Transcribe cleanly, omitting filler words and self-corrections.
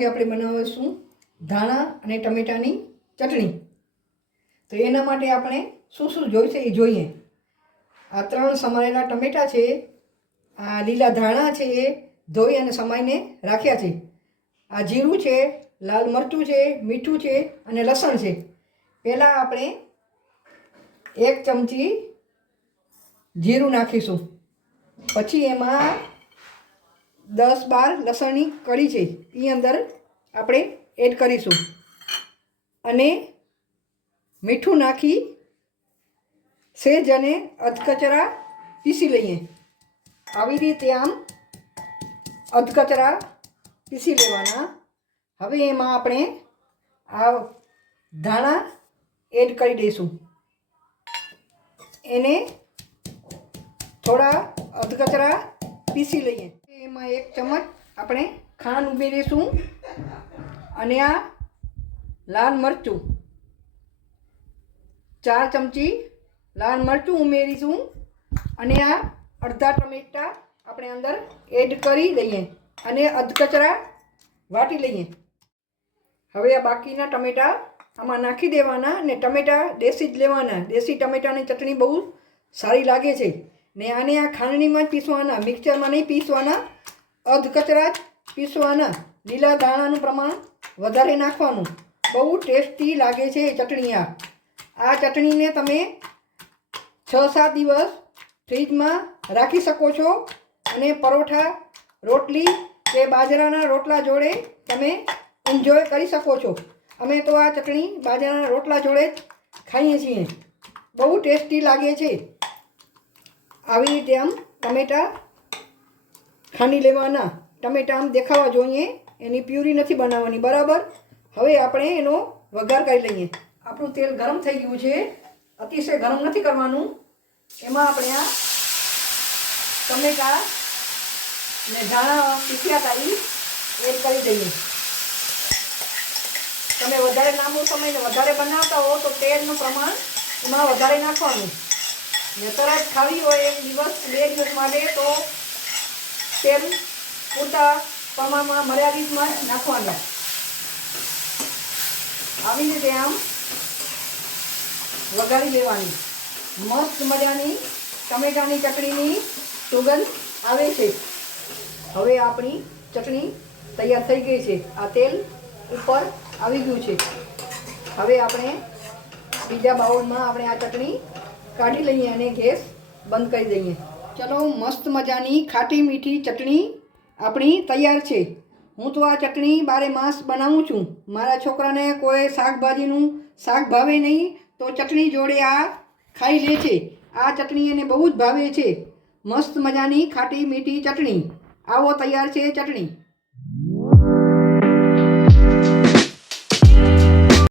આજે આપણે બનાવીશું ધાણા અને ટમેટાની ચટણી। તો એના માટે આપણે શું શું જોઈશે એ જોઈએ। આ 3 સમારેલા ટમેટા છે, આ લીલા ધાણા છે એ ધોઈ અને સમાઈને રાખ્યા છે, આ જીરું છે, લાલ મરચું છે, મીઠું છે અને લસણ છે। પહેલાં આપણે 1 ચમચી જીરું નાખીશું, પછી એમાં 10-12 લસણની કળી છે એ અંદર આપણે એડ કરીશું અને મીઠું નાખી સેજ અને અધકચરા પીસી લઈએ। આવી રીતે આમ અધકચરા પીસી લેવાના। હવે એમાં આપણે આ ધાણા એડ કરી દઈશું, એને થોડા અધકચરા પીસી લઈએ। એમાં 1 ચમચ આપણે ખાંડ ઉમેરીશું અને આ લાલ મરચું 4 ચમચી લાલ મરચું ઉમેરીશું અને આ અડધા ટમેટા આપણે અંદર એડ કરી દઈએ અને અધકચરા વાટી લઈએ। હવે આ બાકીના ટમેટા આમાં નાખી દેવાના અને ટમેટા દેશી જ લેવાના। દેશી ટમેટાની ચટણી બહુ સારી લાગે છે ને આને આ ખાંડણીમાં જ પીસવાના, મિક્સરમાં નહીં પીસવાના, અધકચરા જ પીસવાના। લીલા દાણાનું પ્રમાણ વધારે નાખવાનું, બહુ ટેસ્ટી લાગે છે ચટણી। આ ચટણીને તમે 6-7 દિવસ ફ્રીજમાં રાખી શકો છો અને પરોઠા, રોટલી કે બાજરાના રોટલા જોડે તમે એન્જોય કરી શકો છો। અમે તો આ ચટણી બાજરાના રોટલા જોડે જ ખાઈએ છીએ, બહુ ટેસ્ટી લાગે છે। આવી રીતે આમ ટમેટા ખાંડી લેવાના, ટમેટા આમ દેખાવા જોઈએ, એની પ્યુરી નથી બનાવવાની, બરાબર। હવે આપણે એનો વઘાર કરી લઈએ। આપણું તેલ ગરમ થઈ ગયું છે, અતિશય ગરમ નથી કરવાનું। એમાં આપણે આ ટમેટા ને ધાણા પીસ્યા હતા એ એડ કરી દઈએ। તમે વધારે લાંબો સમય ને વધારે બનાવતા હો તો તેલનું પ્રમાણ એમાં વધારે નાખવાનું, ને તરત ખાવી હોય 1 દિવસ 2 દિવસ માટે તો તેલ પૂરતા પ્રમાણમાં મર્યાદિતમાં જ નાખવાનું। આવી રીતે આમ વઘારી લેવાની। મસ્ત મજાની ટમેટાની ચટણીની સુગંધ આવે છે। હવે આપણી ચટણી તૈયાર થઈ ગઈ છે, આ તેલ ઉપર આવી ગયું છે। હવે આપણે બીજા બાઉલમાં આપણે આ ચટણી કાઢી લઈએ અને ગેસ બંધ કરી દઈએ। ચલો, મસ્ત મજાની ખાટી મીઠી ચટણી આપણી તૈયાર છે। હું તો આ ચટણી 12 માસ બનાવું છું। મારા છોકરાને કોઈ શાકભાજીનું શાક ભાવે નહીં તો ચટણી જોડે આ ખાઈ લે છે। આ ચટણી એને બહુ જ ભાવે છે। મસ્ત મજાની ખાટી મીઠી ચટણી, આવો તૈયાર છે ચટણી।